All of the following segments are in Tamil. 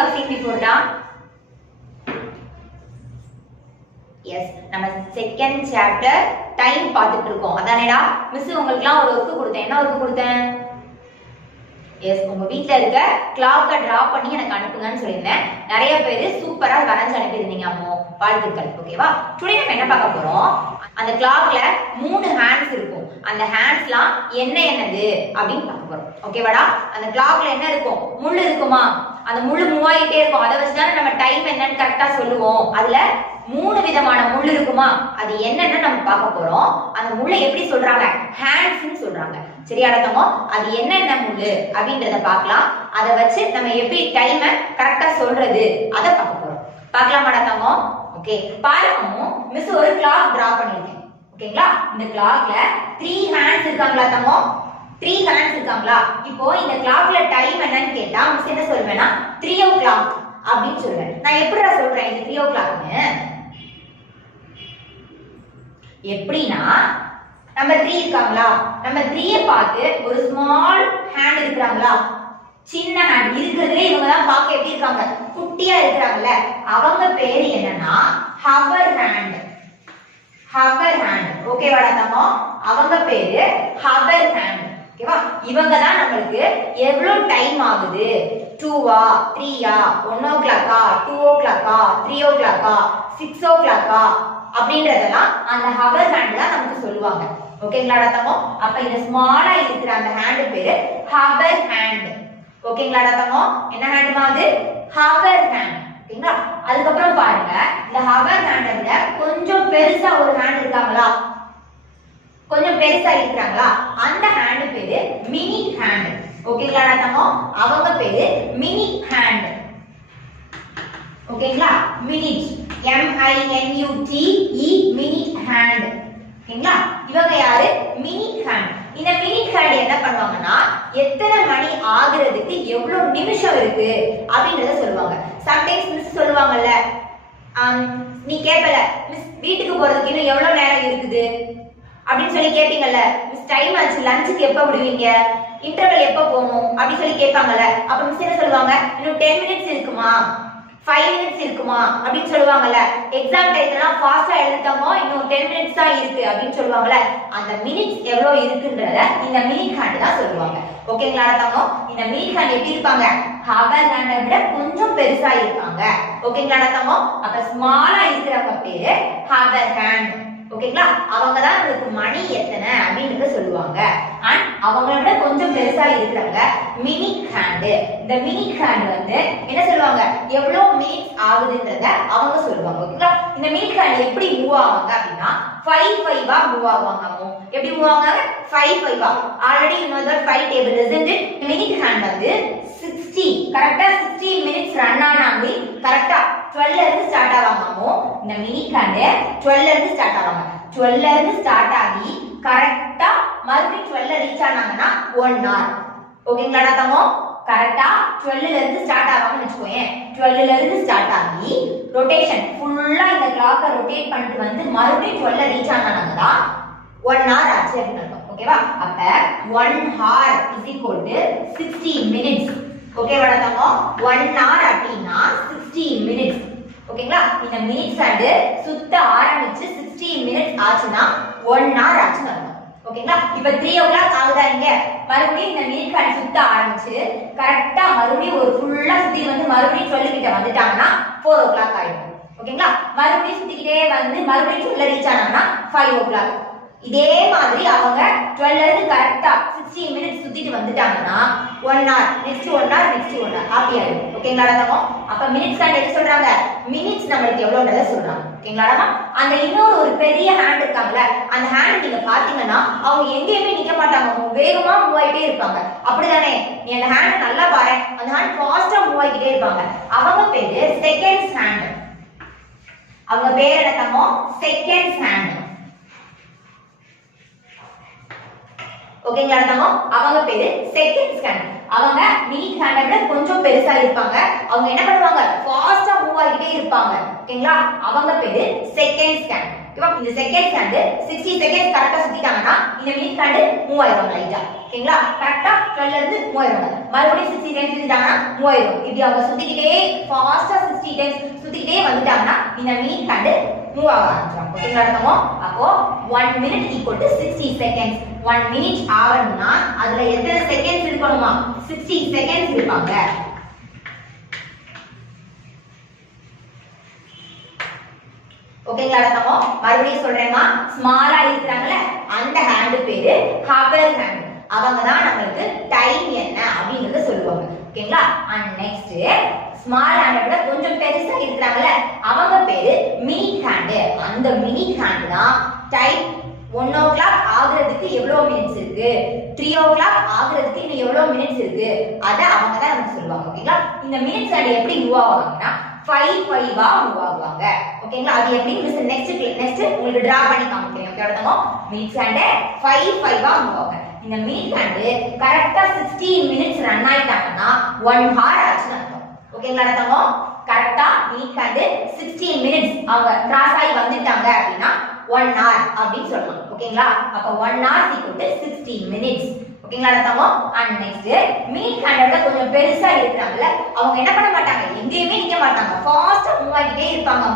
have seen before da? Yes, நம்ம செகண்ட் சாப்டர் டைம் பார்த்துட்டு இருக்கோம். அதானேடா மிஸ் உங்களுக்குலாம் ஒரு ஒர்க் கொடுத்தேன். என்ன ஒர்க் கொடுத்தேன்? எஸ், உங்க வீட்ல இருக்க கிளாக்க டிரா பண்ணி எனக்கு அனுப்புங்கன்னு சொல்லியிருந்தேன். நிறைய பேர் சூப்பரா வரைஞ்சு அனுப்பியிருந்தீங்க அம்மோ, வாழ்த்துக்கள். ஓகேவா? டுடே நம்ம என்ன பார்க்க போறோம்? அந்த கிளாக்ல 3 ஹேண்ட்ஸ் இருக்கும். அந்த ஹேண்ட்ஸ்லாம் என்னது அப்படின்னு பார்க்க போறோம். ஓகேவாடா? அந்த கிளாக்ல என்ன இருக்கும்? முள்ளு இருக்குமா? அந்த முள்ளு மூவ் ஆகிட்டே இருக்கும். அதை வச்சுதான் நம்ம டைம் என்னன்னு கரெக்டா சொல்லுவோம். அதுல 3 விதமான முள்ளு இருக்குமா? அது என்னன்னு நம்ம பார்க்க போறோம். அந்த முள்ளை எப்படி சொல்றாங்க? ஹேண்ட்ஸ்னு சொல்றாங்க. சரியா அடக்கமோ? அது என்னென்ன முள்ளு அப்படின்றத பார்க்கலாம். அதை வச்சு நம்ம எப்படி டைமை கரெக்டா சொல்றது அதை பார்க்க போறோம். பார்க்கலாம் அடக்கமோ? ஓகே, பாருங்க மிஸ் ஒரு கிளாக் டிரா பண்ணிருக்கேன். ஓகேங்களா? இந்த கிளாக்ல 3 ஹேண்ட்ஸ் இருக்காங்களா தம்மோ? 3 ஹேண்ட்ஸ் இருக்காங்களா? இப்போ இந்த கிளாக்ல டைம் என்னன்னு கேட்டா மிஸ் என்ன சொல்வேன்னா 3 o'clock அப்படின்னு சொல்றேன். நான் எப்படிடா சொல்றேன் இது 3 o'clockனு? எப்படின்னா நம்பர் 3 இருக்காங்களா? நம்பர் 3 பார்த்து ஒரு ஸ்மால் ஹேண்ட் இருக்கிறாங்களா? சின்ன ஹேண்ட் இருக்கிறதுல இவங்க தான் பார்க்க எப்படி இருக்காங்க? குட்டியா இருக்கிறாங்கல்ல, அவங்க பேரு என்னன்னா ஹவர் ஹேண்ட். Hour hand. ஓகேவாடா தம்மோ? அவங்க பேரு ஹவர் ஹேண்ட். ஓகேவா? இவங்க தான் நமக்கு எவ்வளவு டைம் ஆகுது, 2 3 1 o'clock 2 o'clock 3 o'clock 6 o'clock அப்படின்றதெல்லாம் அந்த ஹவர் ஹேண்ட் தான் நமக்கு சொல்லுவாங்க. ஓகேங்களா தம்மோ? அப்ப இந்த ஸ்மாலா இருக்கிற அந்த ஹேண்ட் பேரு ஹவர் ஹேண்ட். ஓகேங்களா தம்மோ? என்ன ஹேண்ட் மாதிரி? Hour hand. ஓகேங்களா? அதுக்கப்புறம் பாருங்க, இந்த ஹவர் ஹேண்ட விட கொஞ்சம் பெருசா ஒரு ஹேண்ட் இருக்காங்களா? கொஞ்சம் பெருசா இருக்கிறாங்களா? அந்த ஹேண்ட் பேரு மினி ஹேண்ட். ஓகேங்களா தம்மோ? அவங்க பேரு மினி ஹேண்ட். ஓகேங்களா? Minute MINUTE mini hand. ஓகேங்களா? இவங்க யாரு? Mini hand. இந்த மினி ஹேண்ட் என்ன பண்ணுவாங்கன்னா எத்தனை மணி ஆகுறதுக்கு எவ்வளவு நிமிஷம் இருக்கு அப்படின்றத சொல்லுவாங்க. சம்டைம்ஸ் மிஸ் சொல்லுவாங்கல்ல, நீ கேட்பல மிஸ் வீட்டுக்கு போறதுக்கு இன்னும் எவ்வளவு நேரம் இருக்குது அப்படின்னு சொல்லி கேட்பீங்கல்ல. மிஸ் டைம் ஆச்சு, லஞ்சுக்கு எப்ப விடுவீங்க, இன்டர்வல் எப்ப போகணும் அப்படின்னு சொல்லி கேட்பாங்கல்ல. அப்ப மிஸ் என்ன சொல்லுவாங்க? இன்னும் 10 மினிட்ஸ் இருக்குமா, 5 மினிட்ஸ் இருக்குமா அப்படின்னு சொல்லுவாங்கல்ல. எக்ஸாம் டைம்லாம் ஃபாஸ்டா எழுதிட்டோமோ இன்னும் 10 மினிட்ஸ் தான் இருக்கு அப்படின்னு சொல்லுவாங்கல்ல. அந்த மினிட்ஸ் எவ்வளவு இருக்குன்றத இந்த மினிட் ஹேண்ட் தான் சொல்லுவாங்க. ஓகேங்களா தம்மோ? இந்த மினிட் ஹேண்ட் எப்படி இருப்பாங்க? ஹவர் ஹேண்டை விட கொஞ்சம் பெருசா இருப்பாங்க. ஓகேங்களா தம்மோ? அப்ப ஸ்மாலா இருக்கிறவங்க பேரு ஹவர் ஹேண்ட். ஓகேங்களா? அவங்க தான் நமக்கு மணி எத்தனை அப்படின்றத சொல்லுவாங்க. அண்ட் அவங்கள விட கொஞ்சம் பெருசா இருக்கிறவங்க மினி ஹேண்ட். இந்த மினி ஹேண்ட் வந்து என்ன சொல்லுவாங்க? எவ்வளவு மினிட்ஸ் ஆகுதுன்றத அவங்க சொல்லுவாங்க. ஓகேங்களா? இந்த மினி ஹேண்ட் எப்படி மூவ் ஆவாங்க அப்படின்னா 5 மூவ் ஆவாங்க. எப்படி மூவ் ஆவாங்க? 5 ஆல்ரெடி இன்னொரு 5 டேபிள் இருந்து மினிட் ஹேண்ட் வந்து 60 கரெக்ட்டா 60 மினிட்ஸ் ரன் ஆனாங்க. கரெக்ட்டா 12 ல இருந்து ஸ்டார்ட் ஆவாங்க. இந்த மினிட் ஹேண்ட் 12 ல இருந்து ஸ்டார்ட் ஆவாங்க. 12 ல இருந்து ஸ்டார்ட் ஆகி கரெக்ட்டா மறுபடியும் 12 ல ரீச் ஆனாங்கன்னா 1 hour. ஓகேங்களா தம்மோ? கரெக்ட்டா 12 ல இருந்து ஸ்டார்ட் ஆவாங்கன்னு வெச்சுக்கோங்க. 12 ல இருந்து ஸ்டார்ட் ஆகி ரொட்டேஷன் ஃபுல்லா இந்த கிளாக்க ரொட்டேட் பண்ணிட்டு வந்து மறுபடியும் 12 ல ரீச் ஆனாங்கன்னா 1 hour ஆச்சு அப்படின்னு அர்த்தம். ஓகேவா? அப்ப 1 hour is equal to 60 minutes. ஓகேவா தம்மோ? 1 hour அப்படினா 60 minutes. ஓகேங்களா? இந்த மினிட்ஸ் அண்ட் சுத்த ஆரம்பிச்சு 60 minutes ஆச்சுனா 1 hour ஆச்சுன்னு அர்த்தம். ஓகேங்களா? இப்போ 3 o'clock ஆகுதா இங்க? மறுபடியும் இந்த மினிட் அண்ட் சுத்த ஆரம்பிச்சு கரெக்ட்டா மறுபடியும் ஒரு ஃபுல்லா சுத்தி வந்து மறுபடியும் 12 கிட்ட வந்துட்டாங்கன்னா 4 o'clock ஆயிடும். ஓகேங்களா? மறுபடியும் சுத்திக்கிட்டே வந்து மறுபடியும் 12 ரீச் ஆனாங்கன்னா 5 o'clock. இதே மாதிரி அவங்க 12 ல இருந்து கரெக்ட்டா 60 மினிட்ஸ் சுத்திட்டு வந்துட்டாங்கன்னா 1 hour, next 1 hour, next 1 hour அப்படி ஆயிடும். ஓகேங்களா தம்மோ? அப்ப மினிட்ஸ் அண்ட் என்ன சொல்றாங்க? மினிட்ஸ் நமக்கு எவ்வளவுன்றத சொல்றாங்க. ஓகேங்களா? அந்த இன்னொரு ஒரு பெரிய ஹேண்ட் இருக்காங்கல, அந்த ஹேண்ட் நீங்க பாத்தீங்கன்னா அவங்க எங்கேயுமே நிக்க மாட்டாங்க, வேகமா மூவ் ஆயிட்டே இருப்பாங்க. அப்படிதானே? நீ அந்த ஹேண்ட் நல்லா பாரு, அந்த ஹேண்ட் ஃபாஸ்டா மூவ் ஆயிட்டே இருப்பாங்க. அவங்க பேரு செகண்ட்ஸ் ஹேண்ட். அவங்க பேர் என்ன தம்மோ? Seconds hand. ஓகேங்களா தம்மோ? அவங்க பேரு செகண்ட்ஸ் ஹேண்ட். அவங்க மினிட் ஹேண்டை விட கொஞ்சம் பெருசா இருப்பாங்க. அவங்க என்ன பண்ணுவாங்க, ஃபாஸ்டா மூவ் ஆகிட்டே இருப்பாங்க. ஓகேங்களா, அவங்க பேரு செகண்ட் ஹேண்ட். ஓகேவா, இந்த செகண்ட் ஹேண்ட் 60 செகண்ட்ஸ் கரெக்டா சுத்திட்டாங்கன்னா இந்த மினிட் ஹேண்ட் மூவ் ஆயிடுவாங்க லைட்டா. ஓகேங்களா, கரெக்டா 12ல இருந்து மூவ் ஆயிடுவாங்க. மறுபடியும் 60 டைம்ஸ் சுத்திட்டாங்கன்னா மூவ் ஆயிடும். இப்படி அவங்க சுத்திக்கிட்டே ஃபாஸ்டா 60 டைம்ஸ் சுத்திக்கிட்டே வந்துட்டாங்கன்னா இந்த மினிட் ஹேண்ட் மூவ் ஆக ஆரம்பிச்சிடும். ஓகேங்களா, அர்த்தமோ அப்போ 1 minute equal to 60 seconds. 1 minute ஆகணும்னா அதுல எத்தனை செகண்ட்ஸ் இருக்கணுமா, 60 செகண்ட்ஸ் இருப்பாங்க. ஓகேங்களா, அர்த்தமோ மறுபடியும் சொல்றேன்மா, ஸ்மாலா இருக்கிறாங்கல அந்த ஹேண்ட் பேரு ஹவர் ஹேண்ட். அவங்க தான் நமக்கு டைம் என்ன அப்படிங்கறத சொல்லுவாங்க. ஓகேங்களா, அண்ட் நெக்ஸ்ட் ஸ்மால் ஹேண்ட் விட கொஞ்சம் பெருசா இருக்கிறாங்கல அவங்க பேரு மினிட் ஹேண்ட். அந்த மினிட் ஹேண்ட் தான் டைம் 1 o'clock ஆகுறதுக்கு எவ்வளவு மினிட்ஸ் இருக்கு, 3 o'clock ஆகுறதுக்கு இன்னும் எவ்வளவு மினிட்ஸ் இருக்கு, அத அவங்க தான் நமக்கு சொல்லுவாங்க. ஓகேங்களா, இந்த மினிட்ஸ் ஹேண்ட் எப்படி மூவ் ஆவாங்கன்னா 5 ஆ மூவ் ஆகுவாங்க. ஓகேங்களா, அது எப்படி மிஸ் நெக்ஸ்ட் உங்களுக்கு டிரா பண்ணி காமிக்கிறேன். ஓகே, அர்த்தமோ மினிட்ஸ் ஹேண்ட் 5 ஆ மூவ் ஆகுங்க. இந்த மினிட் ஹேண்ட் கரெக்ட்டா 60 மினிட்ஸ் ரன் ஆயிட்டாங்கன்னா 1 hour ஆச்சுன்னு அர்த்தம். ஓகேங்களா, அர்த்தமோ கரெக்ட்டா மினிட் ஹேண்ட் 60 மினிட்ஸ் அவங்க கிராஸ் ஆகி வந்துட்டாங்க அப்படின்னா 1 hour அப்படின்னு சொல்லலாம். ஓகேங்களா, அப்ப 1 hour equal to 60 minutes. ஓகேங்களா, அர்த்தமோ அண்ட் நெக்ஸ்ட் மினிட் ஹேண்டோட கொஞ்சம் பெருசா இருக்கிறாங்கல அவங்க என்ன பண்ண மாட்டாங்க, எங்கேயுமே நிக்க மாட்டாங்க, ஃபாஸ்டா மூவ் ஆகிட்டே இருப்பாங்க.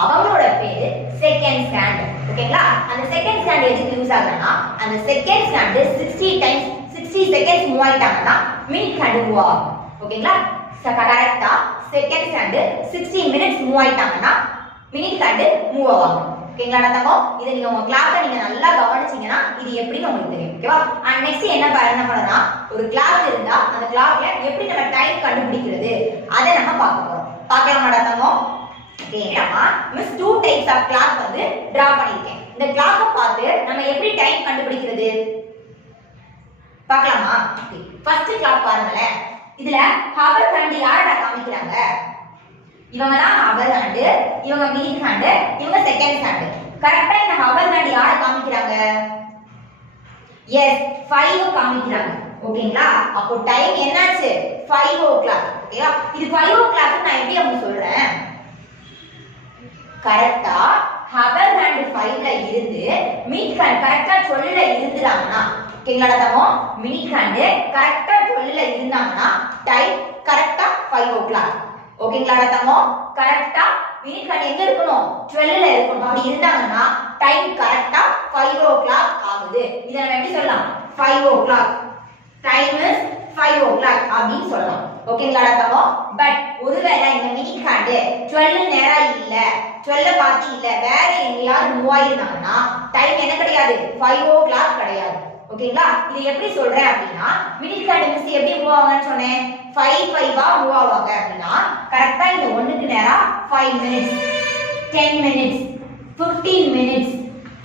அவங்களோட பேரு செகண்ட் ஹேண்ட். ஓகேங்களா, அந்த செகண்ட் ஹேண்ட் எதுக்கு யூஸ் ஆகுதுன்னா அந்த second hand 60 times 60 seconds move ஆயிட்டாங்கன்னா மினிட் ஹேண்ட் மூவ் ஆகும். ஓகேங்களா, கரெக்ட்டா செகண்ட் ஹேண்ட் 60 மினிட்ஸ் மூவ் ஆயிட்டாங்கன்னா மினிட் ஹேண்ட் மூவ் ஆகும். ஓகேங்களா, அர்த்தமோ இத நீங்க உங்க கிளாக்க நீங்க நல்லா கவனிச்சீங்கன்னா இது எப்படின்னு உங்களுக்கு தெரியும். ஓகேவா, அண்ட் நெக்ஸ்ட் என்ன பண்ணணும்னா ஒரு கிளாக் இருந்தா அந்த கிளாக்ல எப்படி நம்ம டைம் கண்டுபிடிக்கிறது அதை நம்ம பார்க்க போறோம். பார்க்கலாமா அர்த்தமோ? ஓகேமா, மிஸ் 2 டைப்ஸ் ஆஃப் கிளாக் வந்து டிரா பண்ணிருக்கேன். இந்த கிளாக்க பார்த்து நம்ம எப்படி டைம் கண்டுபிடிக்கிறது பார்க்கலாமா? ஓகே, ஃபர்ஸ்ட் கிளாக் பாருங்களே. இதுல ஹவர் ஹேண்ட் யாரடா காமிக்கிறாங்க, இவங்க தான் ஹவர் ஹேண்ட், இவங்க மினிட் ஹேண்ட், இவங்க செகண்ட் ஹேண்ட். கரெக்ட்டா இந்த ஹவர் ஹேண்ட் யார காமிக்கிறாங்க, எஸ் 5 காமிக்கிறாங்க. ஓகேங்களா, அப்போ டைம் என்னாச்சு 5 o'clock. ஓகேவா, இது 5 o'clock நான் எப்படி அவங்க சொல்றேன், கரெக்ட்டா ஹவர் ஹேண்ட் 5ல இருந்து மினிட் ஹேண்ட் கரெக்ட்டா 12ல இருந்தாங்கன்னா, ஓகேங்களா தமோ மினிட் ஹேண்ட் கரெக்ட்டா 12ல இருந்தாங்கன்னா டைம் கரெக்ட்டா 5 o'clock. ஓகேங்களா தமோ கரெக்ட்டா மினிட் ஹேண்ட் எங்க இருக்கணும் 12ல இருக்கணும். அப்படி இருந்தாங்கன்னா டைம் கரெக்ட்டா 5 o'clock ஆகுது. இத நம்ம எப்படி சொல்லலாம், 5 o'clock டைம் இஸ் 5 o'clock அப்படினு சொல்லலாம். ஓகேங்களா தமோ பட் ஒருவேளை இந்த மினிட் ஹேண்ட் 12 நேரம் இல்ல, 12 பாதி இல்ல, வேற எங்கயாவது மூவ் ஆயிருந்தாங்கன்னா டைம் என்ன கிடையாது 5 o'clock கிடையாது. ஓகேங்களா, இது எப்படி சொல்றேன் அப்படின்னா மினிட் ஹேண்ட் மிஸ் எப்படி மூவ் ஆவாங்கன்னு சொன்னேன், 5 ஆ மூவ் ஆவாங்க அப்படின்னா கரெக்ட்டா இந்த ஒண்ணுக்கு நேரா 5 minutes 10 minutes 15 minutes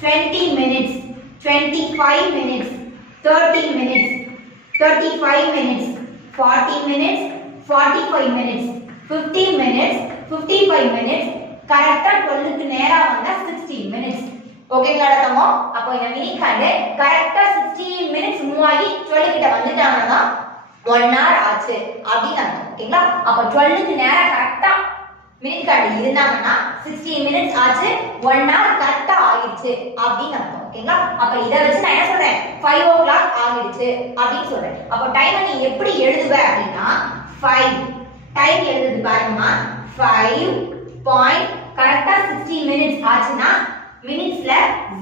20 minutes 25 minutes 30 minutes 35 minutes 40 minutes 45 minutes 50 minutes 55 minutes கரெக்ட்டா 12 க்கு நேரா வந்தா 60 minutes. ஓகேங்களா தமோ அப்போ இந்த மினிட் ஹேண்ட் கரெக்ட்டா 60 minutes மூவ் ஆகி 12 கிட்ட வந்துட்டாங்கன்னா 1 hour ஆச்சு அப்படினு அர்த்தம். ஓகேங்களா, அப்ப 12 க்கு நேரா கரெக்ட்டா மினிட் ஹேண்ட் இருந்தாங்கன்னா 60 minutes ஆச்சு, 1 hour கரெக்ட்டா ஆயிடுச்சு அப்படினு அர்த்தம். ஓகேங்களா, அப்ப இத வச்சு நான் என்ன சொல்றேன் 5 o'clock ஆகிடுச்சு அப்படினு சொல்றேன். அப்ப டைமை நீ எப்படி எழுதுவ அப்படினா 5 டைம் எழுதுது பாருங்கம்மா 5 பாயிண்ட் கரெக்ட்டா 60 minutes ஆச்சுனா மினிட்ஸ்ல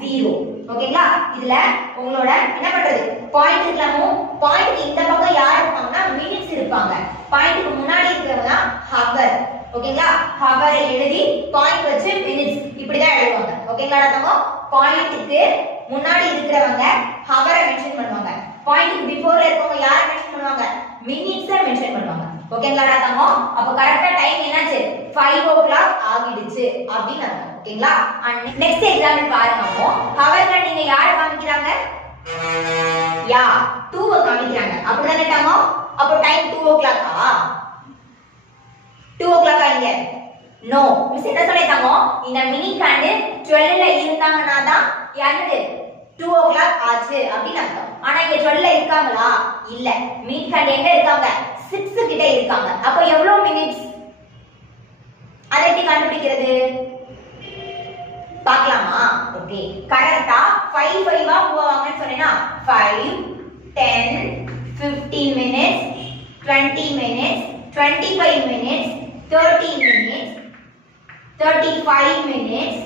0. ஓகேங்களா, இதுல உங்களோட என்ன பண்றது பாயிண்ட் இருக்கலாமோ, பாயிண்ட் இந்த பக்கம் யார் இருப்பாங்கன்னா மினிட்ஸ் இருப்பாங்க, பாயிண்ட்க்கு முன்னாடி இருக்கிறவங்க ஹவர். ஓகேங்களா, ஹவர் எழுதி பாயிண்ட் வச்சு மினிட்ஸ் இப்படி தான் எழுதுவாங்க. ஓகேங்களா தமோ பாயிண்ட்க்கு முன்னாடி இருக்கிறவங்க ஹவரை மென்ஷன் பண்ணுவாங்க, பாயிண்ட்க்கு பிஃபோர்ல இருக்கவங்க யாரை மென்ஷன் பண்ணுவாங்க மினிட்ஸை மென்ஷன் பண்ணுவாங்க. ஓகேங்களா தமோ அப்ப கரெக்ட்டா டைம் என்னாச்சு 5 o'clock ஆகிடுச்சு அப்படினு அர்த்தம். ஓகேங்களா, நெக்ஸ்ட் எக்ஸாம்பிள் பாருங்க. ஹவர்ல நீங்க யாரை காமிக்கிறாங்க, யா 2 காமிக்கிறாங்க அப்படிதானே தமோ அப்ப டைம் 2 o'clock 2 o'clock ஆங்க. நோ மிஸ் என்ன சொல்லிட்டாங்க, இந்த மினிட் ஹேண்ட் 12ல இருந்தாங்கன்னா தான் என்னது 2 o'clock ஆச்சு அப்படின்னு அர்த்தம். ஆனா இங்க 12 இருக்காங்களா? இல்ல. மினிட் ஹேண்ட் எங்க இருக்காங்க? 6 கிட்ட இருக்காங்க. அப்ப எவ்வளவு மினிட்ஸ்? அதை எப்படி கண்டுபிடிக்கிறது பார்க்கலாமா? ஓகே, கரெக்ட்டா 5 5 மூவ் ஆவாங்கன்னு சொன்னேனா 5 10 15 minutes 20 minutes 25 minutes 30 minutes 35 minutes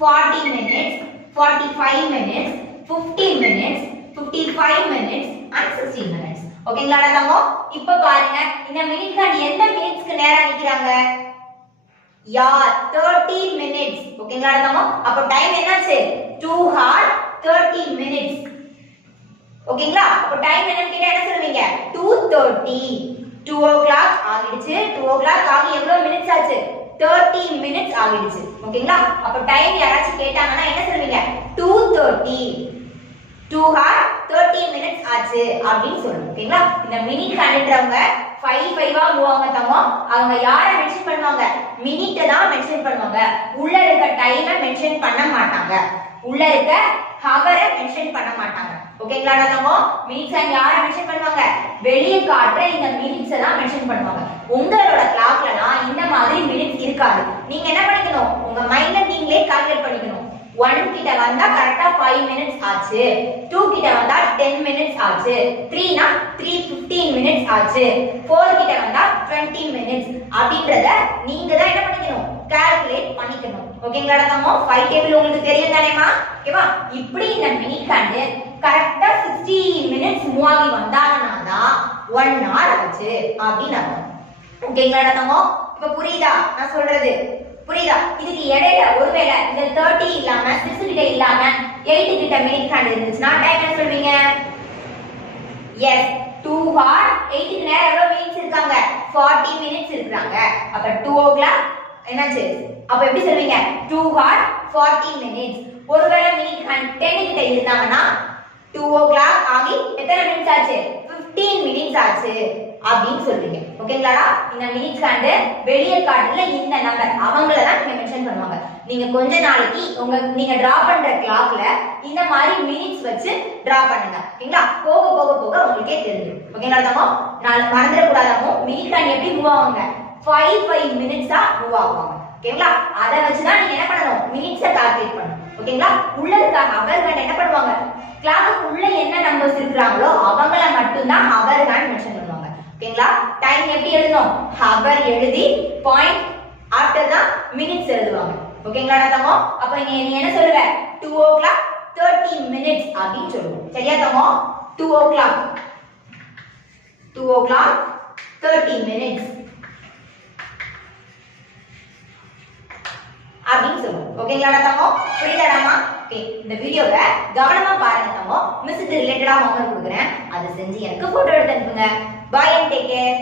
40 minutes 45 minutes 50 minutes 55 minutes and 60 minutes. ஓகேங்களா தங்கோ? இப்ப பாருங்க இந்த மினிட் ஹேண்ட் எந்த மினிட்ஸ்க்கு நேரா நிக்கறாங்க? யார் 30 minutes. ஓகேங்களா தங்கோ? அப்ப டைம் என்னாச்சு? 2 hours 30 minutes. ஓகேங்களா? அப்ப டைம் என்னன்னு கேட்டா என்ன சொல்வீங்க? 2:30. 2 o'clock ஆகிடுச்சு. 2 o'clock ஆகி எவ்வளவு மினிட்ஸ் ஆச்சு? 30 minutes ஆகிடுச்சு. ஓகேங்களா? அப்ப டைம் யாராச்சும் கேட்டாங்கன்னா என்ன சொல்வீங்க? 2:30. 2 hours 30 minutes ஆச்சு அப்படின்னு சொல்லுங்க. ஓகேங்களா? இந்த மினிட் ஹேண்ட்ன்றவங்க 5 5 மூவ் ஆவாங்க தங்கோ. அவங்க யாரை மென்ஷன் பண்ணுவாங்க? மினிட்ட தான் மென்ஷன் பண்ணுவாங்க. உள்ள இருக்க டைமை மென்ஷன் பண்ண மாட்டாங்க. உள்ள இருக்க ஹவரை மென்ஷன் பண்ண மாட்டாங்க. ஓகேங்களா தங்கோ? மினிட்ஸ் அண்ட் யாரை மென்ஷன் பண்ணுவாங்க? வெளியே காட்டுற இந்த மினிட்ஸ் தான் மென்ஷன் பண்ணுவாங்க. உங்களோட கிளாக்லலாம் இந்த மாதிரி மினிட்ஸ் இருக்காது. நீங்க என்ன பண்ணிக்கணும்? உங்க மைண்ட்ல நீங்களே கால்குலேட் பண்ணிக்கணும். 1 கிட்ட வந்தா கரெக்ட்டா 5 minutes ஆச்சு. 2 கிட்ட வந்தா 10 minutes ஆச்சு. 3 னா 3:15 minutes ஆச்சு. 4 கிட்ட வந்தா 20 minutes அப்படின்றத நீங்க தான் என்ன பண்ணிக்கணும்? கால்குலேட் பண்ணிக்கணும். ஓகேங்களா தங்கோ? 5 டேபிள் உங்களுக்கு தெரியும் தானேமா? ஓகேவா? இப்படி இந்த மினிட் ஹேண்ட் கரெக்ட்டா 60 minutes மூவ் ஆகி வந்தாங்கன்னா தான் 1 hour ஆச்சு அப்படின்னு அர்த்தம். ஓகேங்களா தங்கோ? இப்ப புரியுதா நான் சொல்றது? புரியுதா? இதுக்கு இடையில ஒருவேளை இந்த 30 இல்லாம 6 கிட்ட இல்லாம 8 கிட்ட மினிட் ஹேண்ட் இருந்துச்சுன்னா டைம் என்ன சொல்வீங்க? எஸ் 2 hours 8 க்கு நேரா எவ்வளவு மினிட்ஸ் இருக்காங்க? 40 minutes இருக்காங்க. அப்ப 2 o'clock என்னாச்சு? அப்ப எப்படி சொல்வீங்க? 2 hours 40 minutes. ஒருவேளை மினிட் ஹேண்ட் 10 கிட்ட இருந்தாங்கன்னா 2 o'clock ஆகி எத்தனை மினிட்ஸ் ஆச்சு? 15 minutes ஆச்சு அப்படின்னு சொல்றீங்க. ஓகேங்களா? இந்த மினிட்ஸ் ஹேண்ட் வெளிய காட்டுல இந்த நம்பர் அவங்கள தான் நீங்க மென்ஷன் பண்ணுவாங்க. நீங்க கொஞ்ச நாளைக்கு நீங்க டிரா பண்ற கிளாக்ல இந்த மாதிரி மினிட்ஸ் வச்சு டிரா பண்ணுங்க. ஓகேங்களா? போக போக போக உங்களுக்கே தெரியும். ஓகேங்களா தங்கோ? நான் மறந்துட கூடாதமோ மினிட் ஹேண்ட் எப்படி மூவ் ஆவாங்க? 5 5 மினிட்ஸா மூவ் ஆவாங்க. ஓகேங்களா? அத வச்சு தான் நீங்க என்ன பண்ணணும்? மினிட்ஸை கால்குலேட் பண்ணணும். ஓகேங்களா? உள்ள இருக்க ஹவர் ஹேண்ட் என்ன பண்ணுவாங்க? கிளாக்கு உள்ள என்ன நம்பர்ஸ் இருக்குறாங்களோ அவங்கள மட்டும் தான் ஹவர் ஹேண்ட் மென்ஷன் பண்ணுவாங்க. ஓகேங்களா? டைம் எப்படி எழுதணும்? ஹவர் எழுதி பாயிண்ட் ஆஃப்டர் தான் மினிட்ஸ் எழுதுவாங்க. ஓகேங்களா தங்கோ? அப்ப நீங்க என்ன சொல்லுவ? 2 o'clock 30 minutes அப்படின்னு சொல்லுவோம். சரியா தங்கோ? 2 o'clock 30 minutes அப்படின்னு சொல்லுவோம். ஓகேங்களா தங்கோ? புரியுதாடாமா? ஓகே, இந்த வீடியோவை கவனமா பாருங்க தங்கோ. மிஸ்க்கு ரிலேட்டடா ஹோம்வொர்க் கொடுக்குறேன். அதை செஞ்சு எனக்கு போட்டோ எடுத்து அனுப்புங்க. Bye and take care.